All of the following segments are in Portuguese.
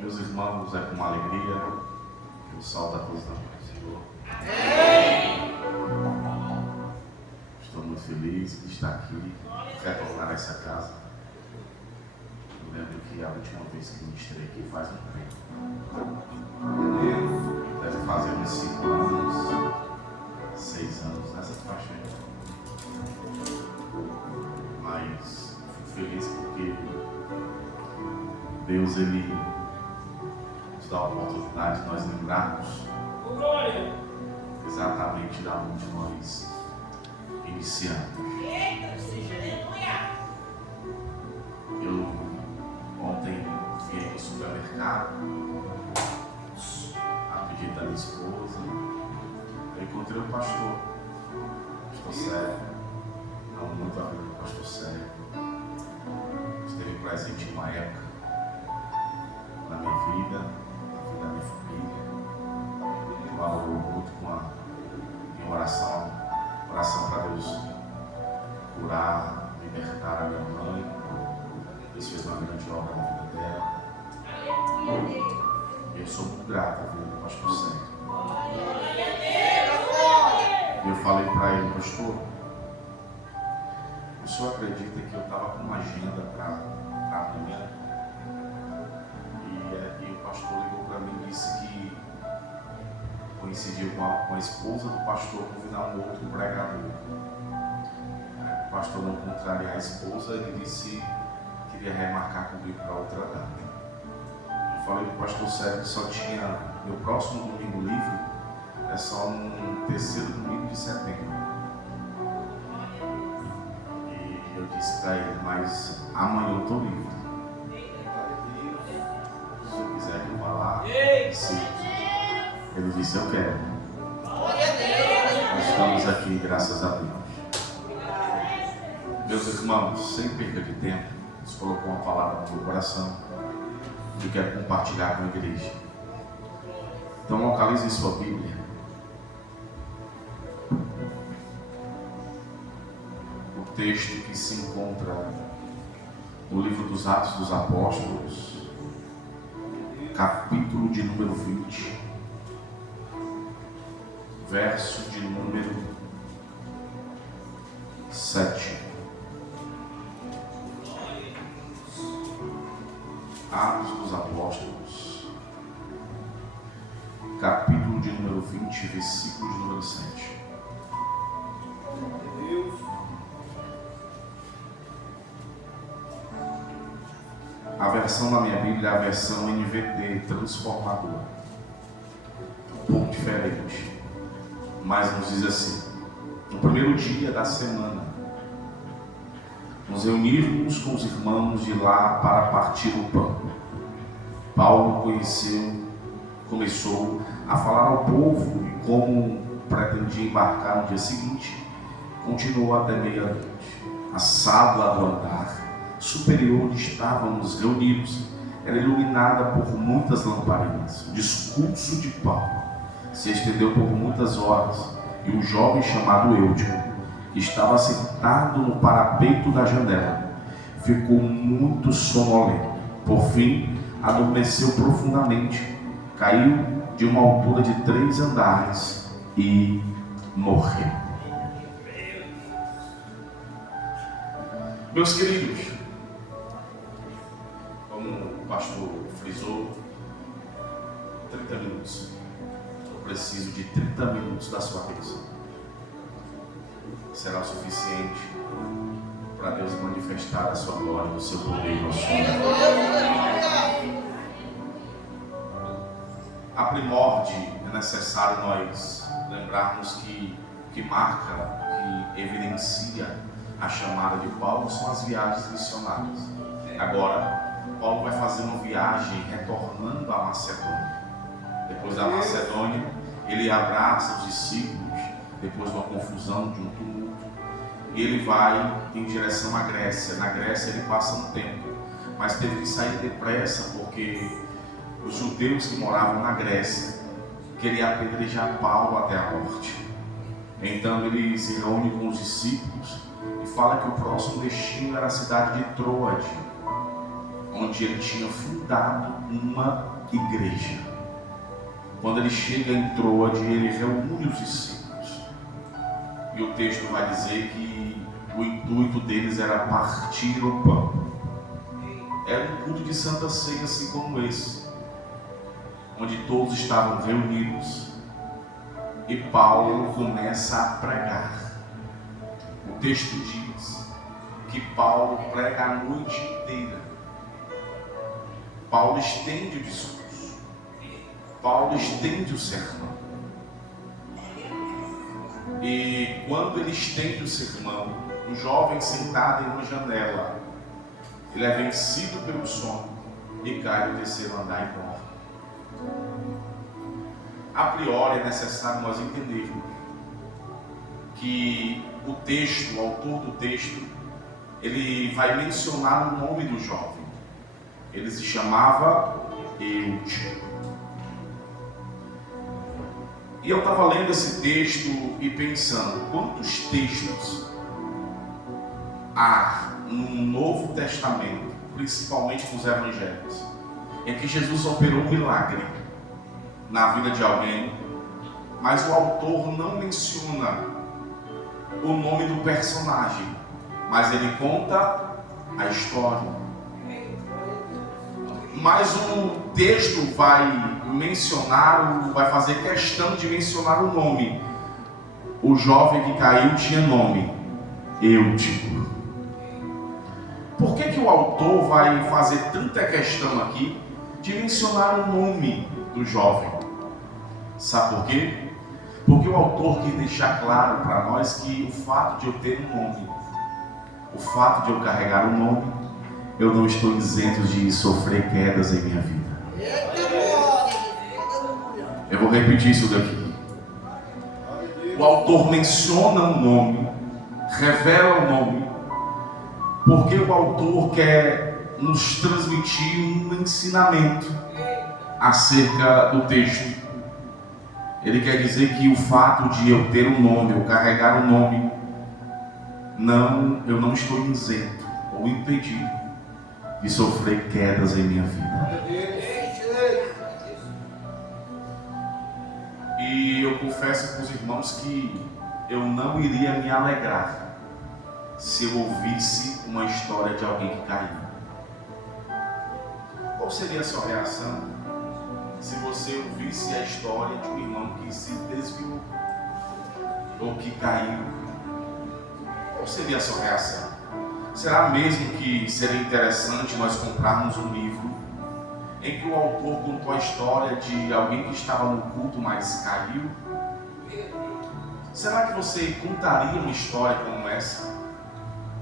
Meus irmãos, é com uma alegria que eu salto a todos na paz do Senhor. Estou muito feliz de estar aqui, retornar a essa casa. Eu lembro que a última vez que ministrei aqui faz um tempo. Deve fazer uns 5 anos, 6 anos, nessa faixa aí. Mas fico feliz porque Deus, Ele nos dá a oportunidade de nós lembrarmos exatamente da onde nós iniciamos. Eu ontem fui no supermercado, a pedido da minha esposa. Eu encontrei o pastor Sérgio, há muito amigo do pastor Sérgio. Esteve presente em uma época na minha vida, na vida da minha família. Valorou muito com a minha oração para Deus curar, libertar a minha mãe. Deus fez uma grande obra na vida dela. E eu sou muito grato à vida do pastor Sérgio. E eu falei para ele, pastor, o senhor acredita que eu estava com uma agenda para amanhã? E o pastor ligou para mim e disse que coincidiu com a esposa do pastor convidar um outro pregador. O pastor, não contrariar a esposa, ele disse que queria remarcar comigo para outra data. Eu falei para o pastor Sérgio que só tinha meu próximo domingo livre, é só no terceiro domingo de setembro. E eu disse para ele, mas amanhã eu estou livre. Se eu quiser que eu vá lá, ele disse, eu quero. Nós estamos aqui, graças a Deus. Meus irmãos, sem perda de tempo, Deus colocou uma palavra no meu coração que eu quero compartilhar com a igreja. Então localize em sua Bíblia o texto que se encontra no livro dos Atos dos Apóstolos, capítulo de número 20, verso de número 7. Atos dos Apóstolos, capítulo de número 20, versículo de número 7. A versão da minha Bíblia é a versão NVT, transformadora. Um pouco diferente, mas nos diz assim: no primeiro dia da semana, nos reunirmos com os irmãos de lá para partir o pão. Paulo começou a falar ao povo e, como pretendia embarcar no dia seguinte, continuou até meia-noite. A sala do andar superior onde estávamos reunidos era iluminada por muitas lamparinas. O discurso de Paulo se estendeu por muitas horas e um jovem chamado Eutico, que estava sentado no parapeito da janela, ficou muito sonolento. Por fim, adormeceu profundamente, caiu de uma altura de 3 andares e morreu. Meus queridos, como o pastor frisou, 30 minutos. Eu preciso de 30 minutos da sua atenção. Será o suficiente para Deus manifestar a sua glória, o seu poder e o nosso nome. A primórdia é necessário nós lembrarmos que marca, que evidencia a chamada de Paulo são as viagens missionárias. Agora, Paulo vai fazer uma viagem retornando à Macedônia. Depois da Macedônia, ele abraça os discípulos, depois de uma confusão, de um tumulto, e ele vai em direção à Grécia. Na Grécia ele passa um tempo, mas teve que sair depressa porque os judeus que moravam na Grécia queriam apedrejar Paulo até a morte. Então ele se reúne com os discípulos e fala que o próximo destino era a cidade de Troade. onde ele tinha fundado uma igreja. Quando ele chega em Troade, ele reúne os discípulos. E o texto vai dizer que o intuito deles era partir o pão. Era um culto de Santa Ceia, assim como esse, onde todos estavam reunidos. E Paulo começa a pregar. O texto diz que Paulo prega a noite inteira. Paulo estende o discurso. Paulo estende o sermão. E quando ele estende o sermão, um jovem sentado em uma janela, ele é vencido pelo sono e cai no terceiro andar e morre. A priori é necessário nós entendermos que o texto, o autor do texto, ele vai mencionar o nome do jovem. Ele se chamava Eutico. E eu estava lendo esse texto e pensando, quantos textos há no Novo Testamento, principalmente nos Evangelhos, em que Jesus operou um milagre na vida de alguém, mas o autor não menciona o nome do personagem, mas ele conta a história. Mas o texto vai mencionar, vai fazer questão de mencionar o nome. O jovem que caiu tinha nome, Eutico. Por que o autor vai fazer tanta questão aqui de mencionar o nome do jovem? Sabe por quê? Porque o autor quer deixar claro para nós que o fato de eu ter um nome, o fato de eu carregar um nome, eu não estou isento de sofrer quedas em minha vida. Eu vou repetir isso daqui. O autor menciona o nome, revela o nome, porque o autor quer nos transmitir um ensinamento acerca do texto. Ele quer dizer que o fato de eu ter um nome, eu carregar um nome, eu não estou isento ou impedido de sofrer quedas em minha vida. E eu confesso para os irmãos que eu não iria me alegrar se eu ouvisse uma história de alguém que caiu. Qual seria a sua reação se você ouvisse a história de um irmão que se desviou ou que caiu? Qual seria a sua reação? Será mesmo que seria interessante nós comprarmos um livro em que o autor contou a história de alguém que estava no culto, mas caiu? Será que você contaria uma história como essa?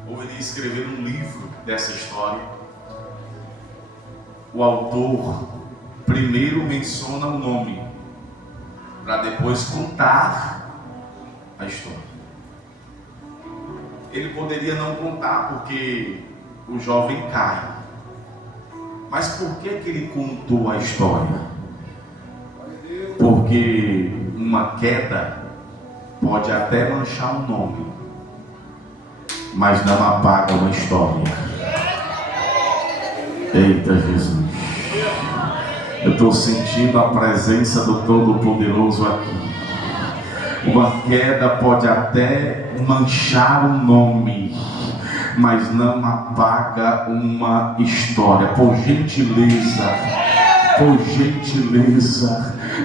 Ou iria escrever um livro dessa história? O autor primeiro menciona o nome, para depois contar a história. Ele poderia não contar porque o jovem cai. Mas por que ele contou a história? Porque uma queda pode até manchar um nome, mas não apaga uma história. Eita Jesus! Eu estou sentindo a presença do Todo-Poderoso aqui. Uma queda pode até manchar um nome, mas não apaga uma história. Por gentileza,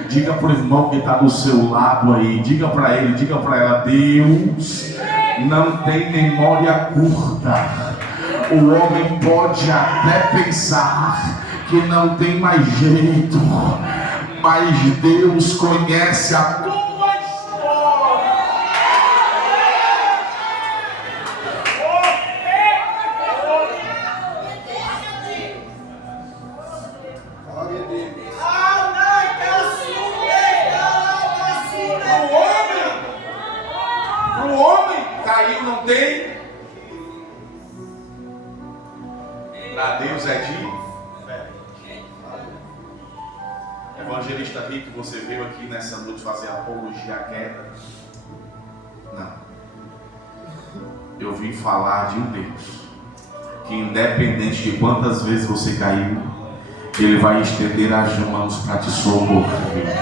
diga para o irmão que está do seu lado aí, diga para ele, diga para ela: Deus não tem memória curta. O homem pode até pensar que não tem mais jeito, mas Deus conhece a tua história. O homem caiu, não tem. Para Deus é de evangelista rico. Você veio aqui nessa noite fazer apologia à queda? Não. Eu vim falar de um Deus que independente de quantas vezes você caiu, Ele vai estender as mãos para te socorrer.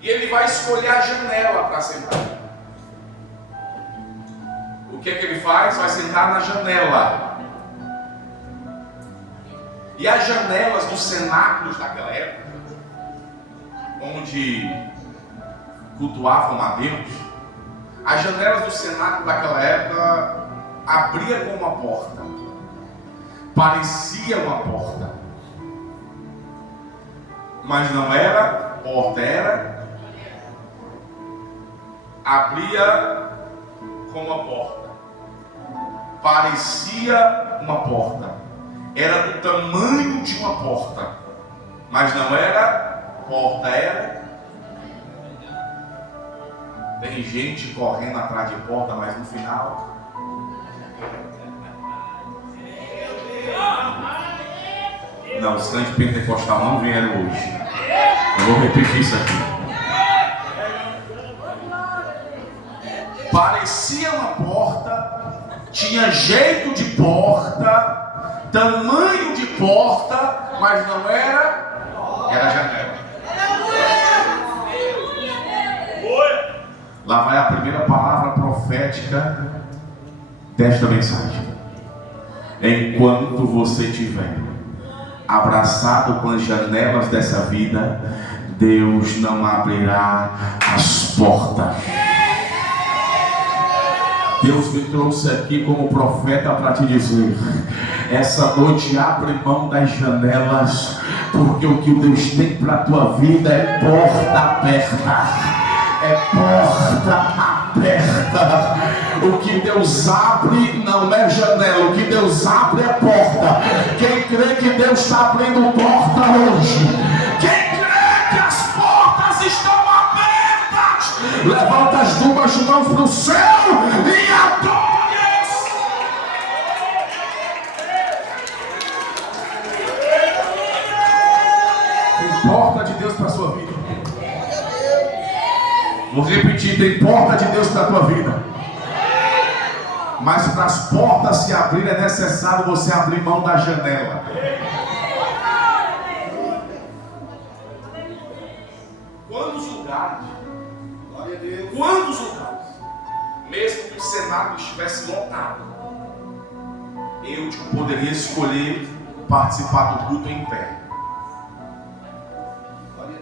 E Ele vai escolher a janela para sentar. O que é que Ele faz? Vai sentar na janela. E as janelas dos cenáculos daquela época, onde cultuavam a Deus, as janelas do cenáculo daquela época abriam como uma porta, parecia uma porta, mas não era porta, abria como uma porta, parecia uma porta, era do tamanho de uma porta, mas não era porta, era. Tem gente correndo atrás de porta, mas no final não, os crentes pentecostais não vieram hoje. Eu vou repetir isso aqui. Parecia uma porta, tinha jeito de porta, tamanho de porta, mas não era, era janela. Lá vai a primeira palavra profética desta mensagem. Enquanto você estiver abraçado com as janelas dessa vida, Deus não abrirá as portas. Deus me trouxe aqui como profeta para te dizer: essa noite abre mão das janelas, porque o que Deus tem para a tua vida é porta aberta. É porta aberta. O que Deus abre não é janela, o que Deus abre é porta. Quem crê que Deus está abrindo porta hoje? Quem crê que as portas estão abertas? Levanta as duas mãos para o céu e adore. Tem porta de Deus para a sua vida. Vou repetir, tem porta de Deus para a tua vida. Mas para as portas se abrirem é necessário você abrir mão da janela. Quantos lugares, mesmo que o cenário estivesse lotado, eu poderia escolher participar do culto em pé.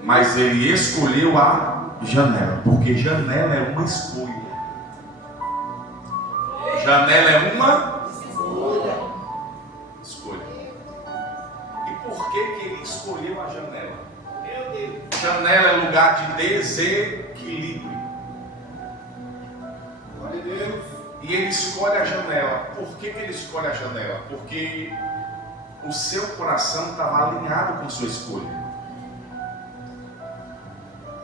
Mas ele escolheu a janela, porque janela é uma escolha. Janela é uma escolha. E por que ele escolheu a janela? Janela é lugar de desequilíbrio. Glória a Deus. E ele escolhe a janela. Por que ele escolhe a janela? Porque o seu coração estava alinhado com sua escolha.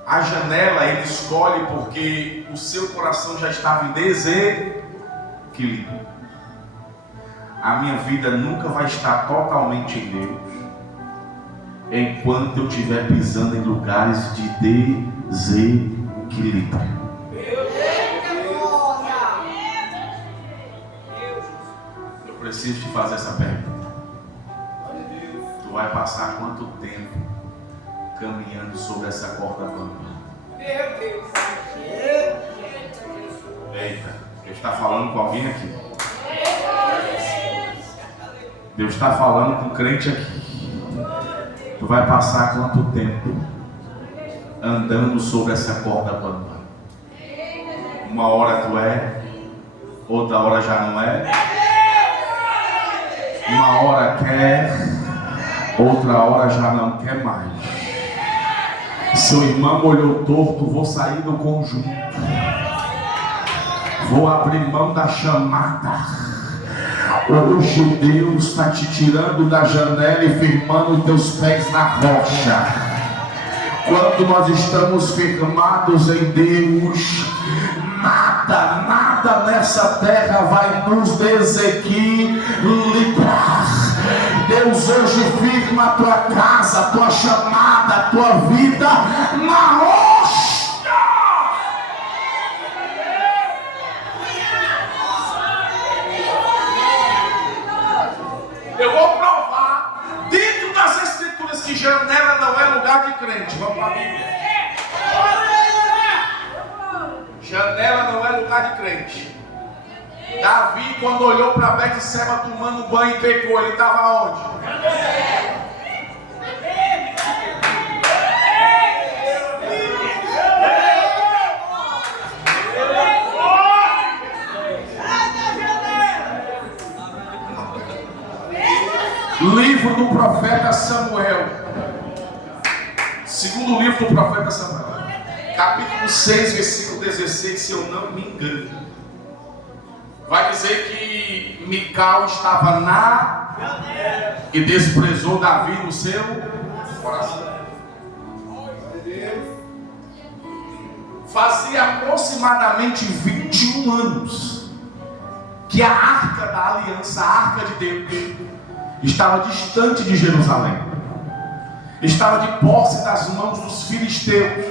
A janela ele escolhe porque o seu coração já estava em desequilíbrio. A minha vida nunca vai estar totalmente em Deus enquanto eu estiver pisando em lugares de desequilíbrio. Eu preciso te fazer essa pergunta. Tu vai passar quanto tempo caminhando sobre essa corda bamba? Meu Deus! Eita, Deus está falando com alguém aqui. Deus está falando com um crente aqui. Tu vai passar quanto tempo andando sobre essa corda bamba? Uma hora tu é, outra hora já não é. Uma hora quer, outra hora já não quer mais. Seu irmão olhou torto, vou sair do conjunto. Vou abrir mão da chamada. Hoje Deus está te tirando da janela e firmando teus pés na rocha. Quando nós estamos firmados em Deus, nada nessa terra vai nos desequilibrar. Deus Deus hoje firma a tua casa, a tua chamada, a tua vida na rocha. Eu vou provar dentro das Escrituras que janela não é lugar de crente. Vamos para a Bíblia. Janela não é lugar de crente. Davi, quando olhou para Betseba tomando banho e pecou, ele estava onde? Livro do profeta Samuel. Segundo livro do profeta Samuel. Capítulo 6, versículo 16, se eu não me engano. Vai dizer que Mical estava na e desprezou Davi no seu coração. Fazia aproximadamente 21 anos que a arca da aliança, a arca de Deus, estava distante de Jerusalém. Estava de posse das mãos dos filisteus.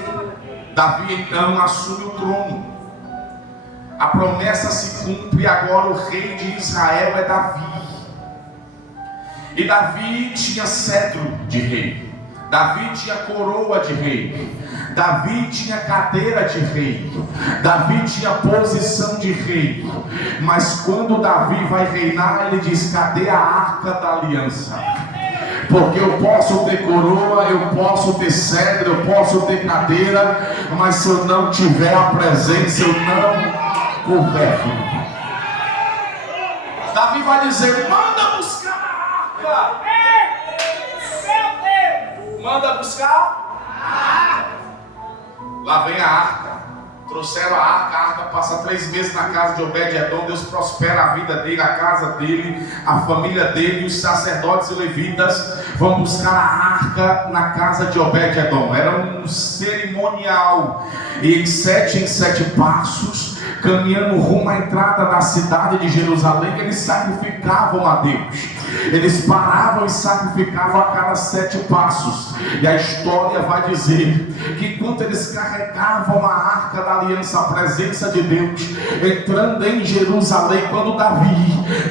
Davi então assume o trono. A promessa se cumpre agora, o rei de Israel é Davi. E Davi tinha cetro de rei. Davi tinha coroa de rei. Davi tinha cadeira de rei. Davi tinha posição de rei. Mas quando Davi vai reinar, ele diz: cadê a arca da aliança? Porque eu posso ter coroa, eu posso ter cetro, eu posso ter cadeira, mas se eu não tiver a presença, eu não governo. Davi vai dizer: manda buscar a arca. Manda buscar. Lá vem a arca. Trouxeram a arca passa 3 meses na casa de Obed-Edom. Deus prospera a vida dele, a casa dele, a família dele. Os sacerdotes e levitas vão buscar a arca na casa de Obed-Edom. Era um cerimonial. E em 7 passos, caminhando rumo à entrada da cidade de Jerusalém, eles sacrificavam a Deus. Eles paravam e sacrificavam a cada 7 passos. E a história vai dizer que enquanto eles carregavam a arca da aliança, a presença de Deus, entrando em Jerusalém, quando Davi,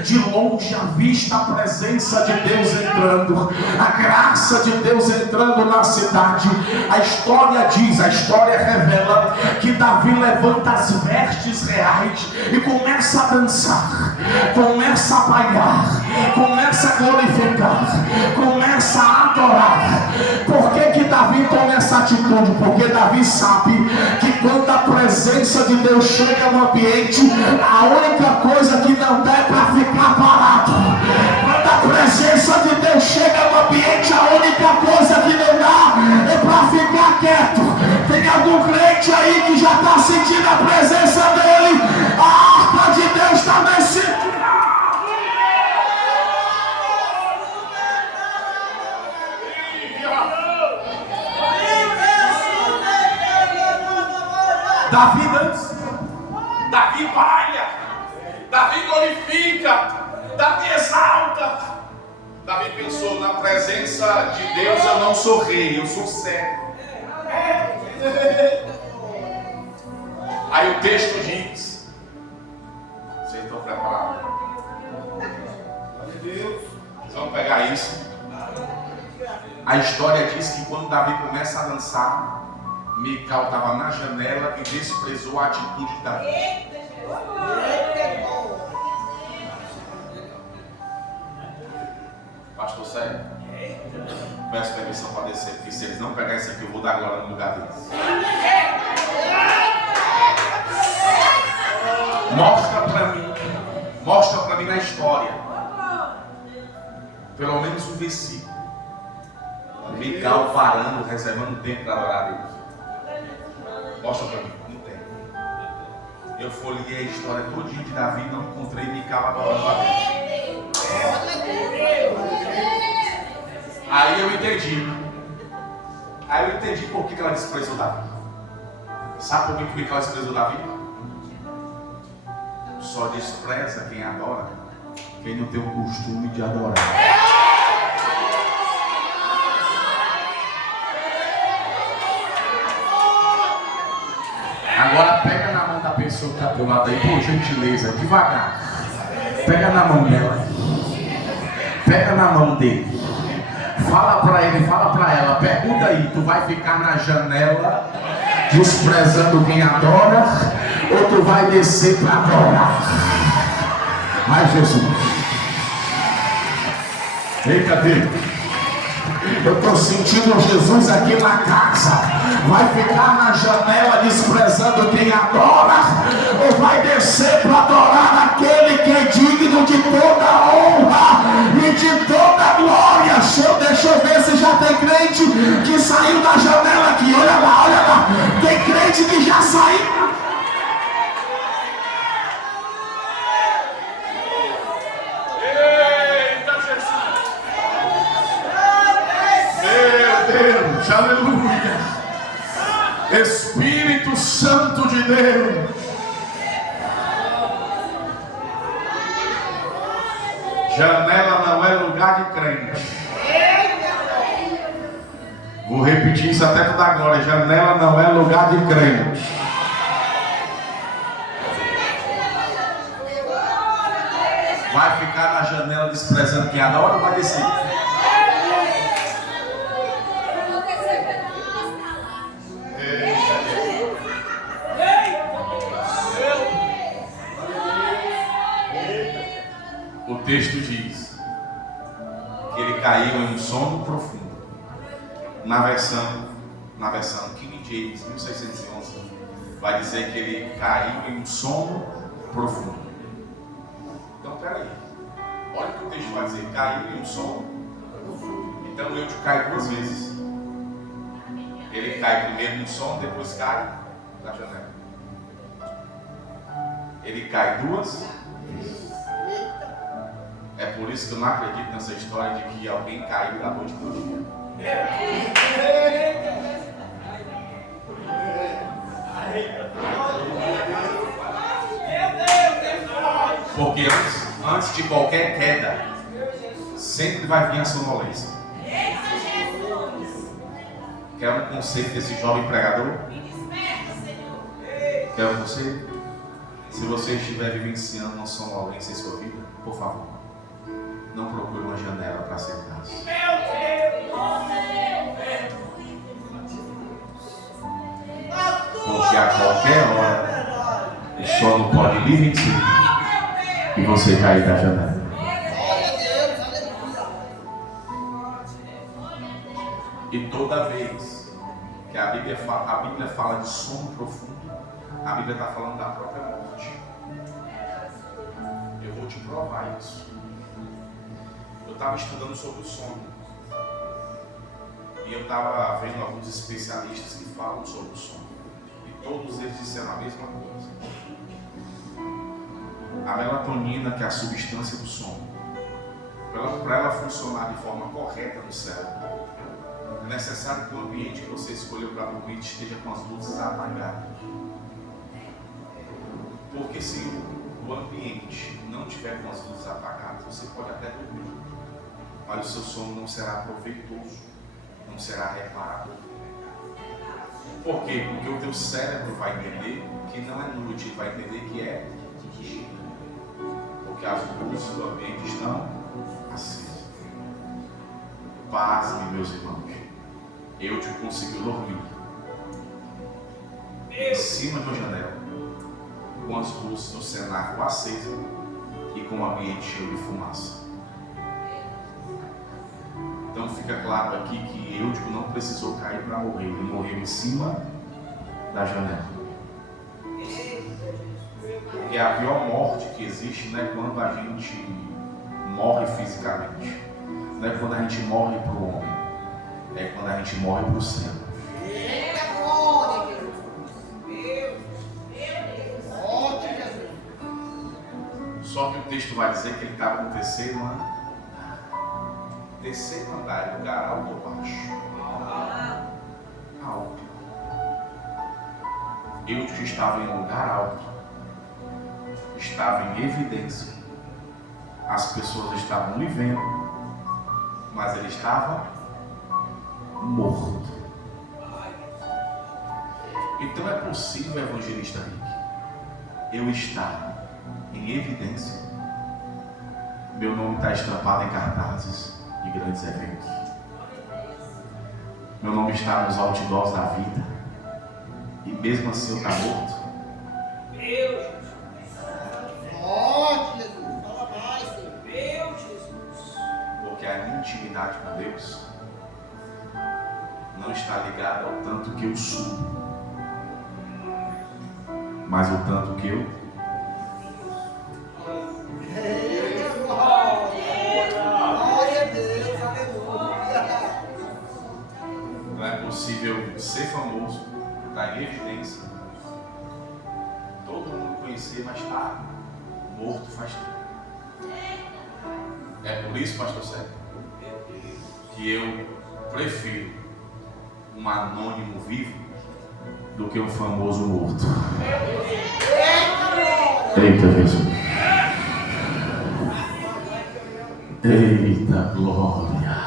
de longe, avista a presença de Deus entrando, a graça de Deus entrando na cidade, a história diz, a história revela que Davi levanta as vestes reais e começa a dançar, começa a bailar, começa a glorificar, começa a adorar. Por que Davi toma essa atitude? Porque Davi sabe que quando a presença de Deus chega no ambiente, a única coisa que não dá é para ficar parado. Quando a presença de Deus chega no ambiente, a única coisa que não dá é para ficar quieto. Tem algum crente aí que já está sentindo a presença dele? A arca de Deus está descendo. Davi dança, Davi baila, Davi glorifica, Davi exalta. Davi pensou: na presença de Deus eu não sou rei, eu sou servo. Aí o texto diz, vocês estão preparados? Vocês vão pegar isso. A história diz que quando Davi começa a dançar, Mical estava na janela e desprezou a atitude de Davi. Pastor, sério? Peço permissão para descer, porque se eles não pegarem isso aqui, eu vou dar glória no lugar deles. Mostra para mim na história, pelo menos um versículo. Mical parando, reservando tempo para adorar a Deus. Mostra para mim, não tem. Eu folhei a história todinha de Davi e não encontrei Mical adorando a Deus. Aí eu entendi por que ela desprezou Davi. Sabe por que Mical desprezou Davi? Só despreza quem adora, quem não tem o costume de adorar. Pega na mão da pessoa que está do lado aí, por gentileza, devagar. Pega na mão dela. Pega na mão dele. Fala para ele, fala para ela. Pergunta aí, tu vai ficar na janela desprezando quem adora? Ou tu vai descer para adorar? Ai, Jesus. Eita Deus. Eu estou sentindo Jesus aqui na casa. Vai ficar na janela desprezando quem adora? Ou vai descer para adorar aquele que é digno de toda honra e de toda glória? Deixa eu ver se já tem crente que saiu da janela aqui. Olha lá, olha lá. Tem crente que já saiu. Deus, aleluia. Espírito Santo de Deus. Janela não é lugar de crente. Vou repetir isso até tu dar glória. Janela não é lugar de crente. Vai ficar na janela desprezando quem adora ou vai descer? O texto diz que ele caiu em um sono profundo. Na versão King James 1611 vai dizer que ele caiu em um sono profundo. Então peraí, olha o que o texto vai dizer: caiu em um sono profundo. Então eu te caio duas vezes. Ele cai primeiro no sono, depois cai da janela. Ele cai duas vezes. É por isso que eu não acredito nessa história de que alguém caiu da noite para o dia. Porque antes de qualquer queda, sempre vai vir a sonolência. Quer um conselho desse jovem pregador? Quer um conselho? Se você estiver vivenciando uma sonolência em sua vida, por favor, não procure uma janela para sentar-se. Porque a qualquer hora o sono pode lhe vencer e você cair da janela. E toda vez que a Bíblia fala de sono profundo, a Bíblia está falando da própria morte. Eu vou te provar isso. Eu estava estudando sobre o sono e eu estava vendo alguns especialistas que falam sobre o sono e todos eles disseram a mesma coisa. A melatonina, que é a substância do sono, para ela funcionar de forma correta no cérebro, é necessário que o ambiente que você escolheu para dormir esteja com as luzes apagadas. Porque se o ambiente não tiver com as luzes apagadas, você pode até dormir, mas o seu sono não será proveitoso, não será reparador. Por quê? Porque o teu cérebro vai entender que não é noite, ele vai entender que é dia. Porque as luzes do ambiente estão acesas. Pasme, meus irmãos. Eu te consegui dormir em cima de uma janela, com as luzes do cenáculo acesas e com o ambiente cheio de fumaça. Então fica claro aqui que Eutico não precisou cair para morrer, ele morreu em cima da janela. Porque a pior morte que existe não é quando a gente morre fisicamente, não é quando a gente morre para o homem, é quando a gente morre para o céu. Só que o texto vai dizer que ele estava no terceiro andar, é lugar alto ou baixo? Alto. Eu que estava em lugar alto, estava em evidência. As pessoas estavam lhe vendo, mas ele estava morto. Então é possível, evangelista Rick, eu estar em evidência, meu nome está estampado em cartazes de grandes eventos, meu nome está nos outdoors da vida, e mesmo assim eu estou morto. Forte, Jesus, fala mais, Senhor. Meu Jesus. Porque a minha intimidade com Deus não está ligada ao tanto que eu subo, mas ao tanto que eu Glória a Deus, aleluia. não é possível ser famoso, estar em evidência, todo mundo conhecer, mas está morto faz tempo. É por isso, pastor Sérgio, que eu prefiro um anônimo vivo do que um famoso morto. Eita Jesus. Eita glória.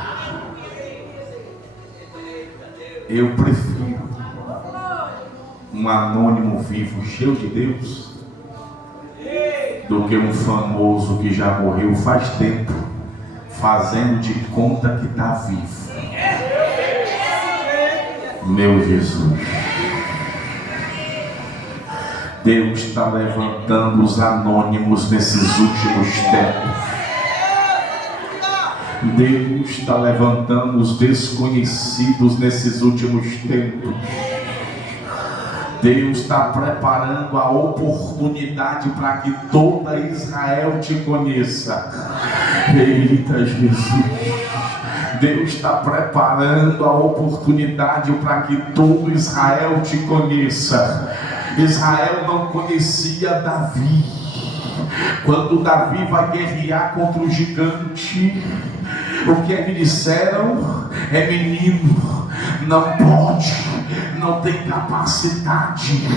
Eu prefiro um anônimo vivo cheio de Deus do que um famoso que já morreu faz tempo, fazendo de conta que está vivo. Meu Jesus. Deus está levantando os anônimos nesses últimos tempos. Deus está levantando os desconhecidos nesses últimos tempos. Deus está preparando a oportunidade para que toda Israel te conheça. Eita Jesus. Deus está preparando a oportunidade para que todo Israel te conheça. Israel não conhecia Davi. Quando Davi vai guerrear contra o gigante, o que é que disseram? É menino, não pode, não tem capacidade.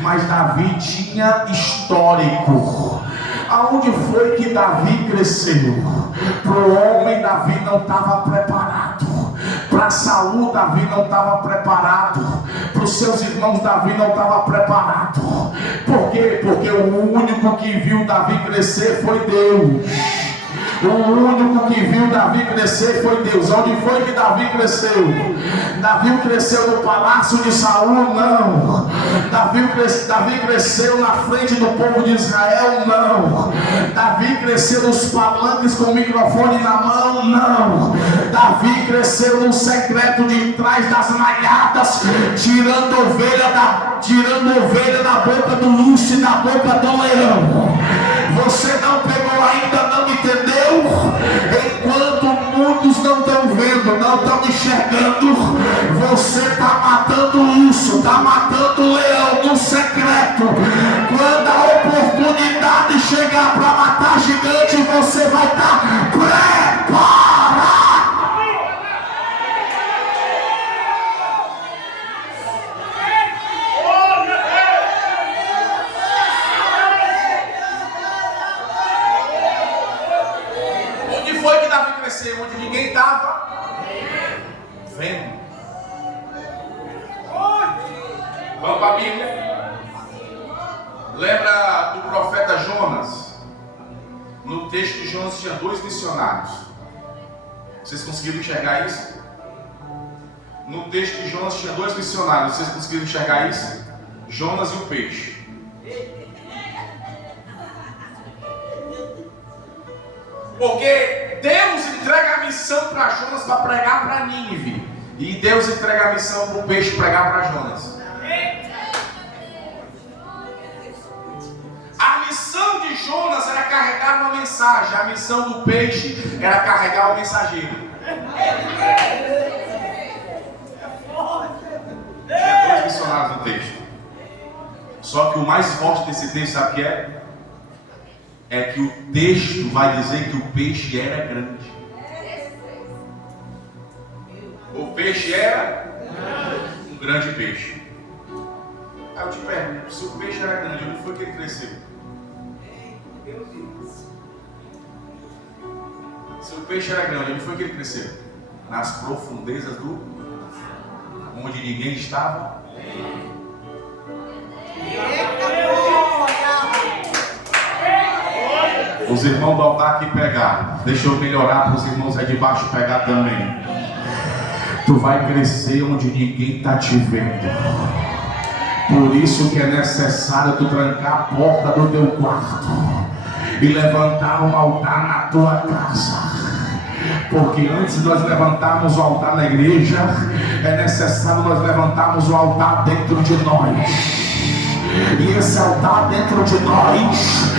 Mas Davi tinha histórico. Aonde foi que Davi cresceu? Para o homem, Davi não estava preparado. Para Saul, Davi não estava preparado. Para os seus irmãos, Davi não estava preparado. Por quê? Porque o único que viu Davi crescer foi Deus. O único que viu Davi crescer foi Deus. Onde foi que Davi cresceu? Davi cresceu no palácio de Saul? Não. Davi cresceu na frente do povo de Israel? Não. Davi cresceu nos palanques com o microfone na mão? Não. Davi cresceu no secreto de trás das malhadas, tirando ovelha da boca do urso e da boca do leão. Você não pegou ainda, não entendeu? Enquanto muitos não estão vendo, não estão enxergando, você está matando o urso, está matando o leão no secreto. Quando a oportunidade chegar para matar gigante, você vai estar preparado. Foi que Davi cresceu onde ninguém estava vendo. Vamos para a Bíblia. Lembra do profeta Jonas? No texto de Jonas tinha 2 missionários. Vocês conseguiram enxergar isso? No texto de Jonas tinha 2 missionários. Vocês conseguiram enxergar isso? Jonas e o peixe. Porque Deus entrega a missão para Jonas para pregar para Nínive. E Deus entrega a missão para o peixe pregar para Jonas. A missão de Jonas era carregar uma mensagem. A missão do peixe era carregar o mensageiro. Tinha 2 missionários no texto. Só que o mais forte desse texto, sabe o que é? É que o texto vai dizer que o peixe era grande. O peixe era um grande peixe. Aí eu te pergunto, se o peixe era grande, onde foi que ele cresceu? Se o peixe era grande, onde foi que ele cresceu? Nas profundezas do... onde ninguém estava. Os irmãos do altar que pegaram, deixa eu melhorar para os irmãos aí de baixo pegar também. Tu vai crescer onde ninguém está te vendo. Por isso que é necessário tu trancar a porta do teu quarto e levantar um altar na tua casa. Porque antes de nós levantarmos o altar na igreja, é necessário nós levantarmos o altar dentro de nós. E esse altar dentro de nós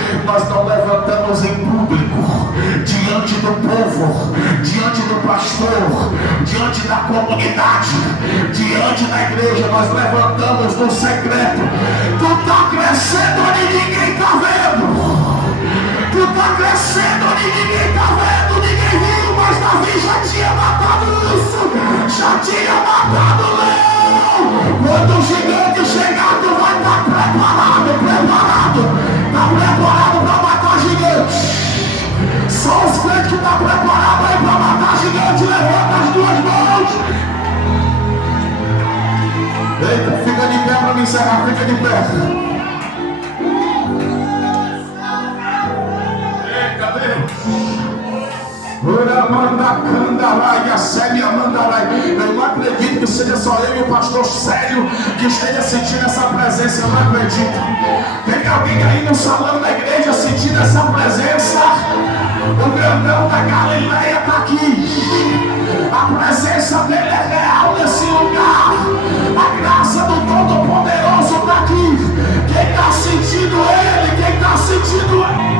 não levantamos em público, diante do povo, diante do pastor, diante da comunidade, diante da igreja. Nós levantamos no secreto. Tu está crescendo onde ninguém está vendo. Tu está crescendo onde ninguém está vendo. Ninguém viu, mas Davi já tinha matado isso, já tinha matado o leão. Quando o gigante chegar, tu vai estar preparado. Está preparado para matar gigante. Só os crentes que estão preparados aí para matar gigante, levanta as duas mãos. Eita, fica de pé para me encerrar, fica de pé. Eu não acredito que seja só eu e o pastor Célio que esteja sentindo essa presença. Eu não acredito. Tem alguém aí no salão da igreja sentindo essa presença? O grandão da Galileia está aqui. A presença dele é real nesse lugar. A graça do Todo-Poderoso está aqui. Quem está sentindo ele? Quem está sentindo ele?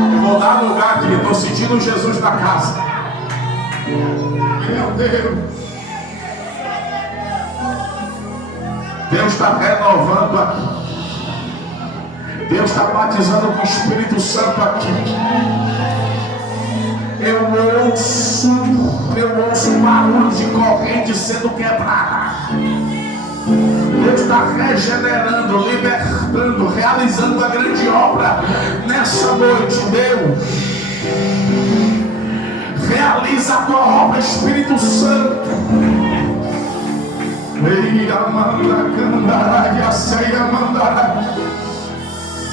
Eu vou dar lugar aqui, estou sentindo Jesus na casa. Meu Deus. Deus está renovando aqui. Deus está batizando com o Espírito Santo aqui. Eu ouço barulho de corrente sendo quebrada. Deus está regenerando, libertando, realizando a grande obra nessa noite. Deus realiza a tua obra, Espírito Santo.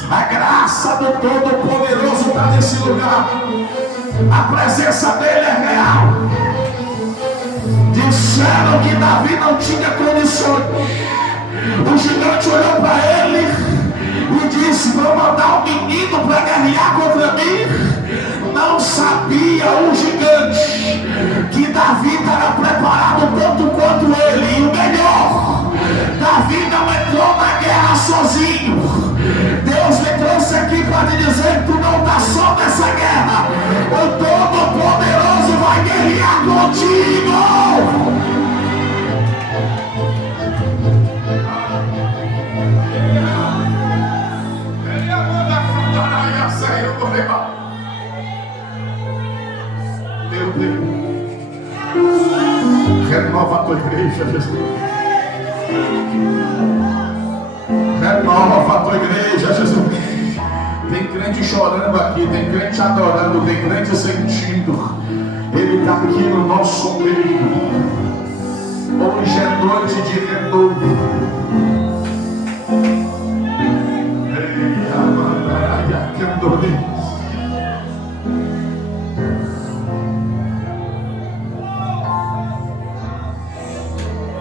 A graça do Todo-Poderoso está nesse lugar. A presença dele é real. Disseram que Davi não tinha condições. O gigante olhou para ele e disse: vou mandar um menino para guerrear contra mim. Não sabia o gigante que Davi estava preparado tanto quanto ele. E o melhor, Davi não entrou na guerra sozinho. Deus me trouxe aqui para te dizer que tu não está só nessa guerra. O Todo-Poderoso vai guerrear contigo. Meu Deus, renova a tua igreja, Jesus. Renova a tua igreja, Jesus. Tem crente chorando aqui, tem crente adorando, tem crente sentindo. Ele está aqui no nosso meio. Hoje é noite de renovo.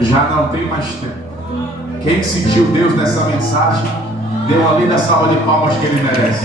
Já não tem mais tempo. Quem sentiu Deus nessa mensagem, deu ali na salva de palmas que ele merece.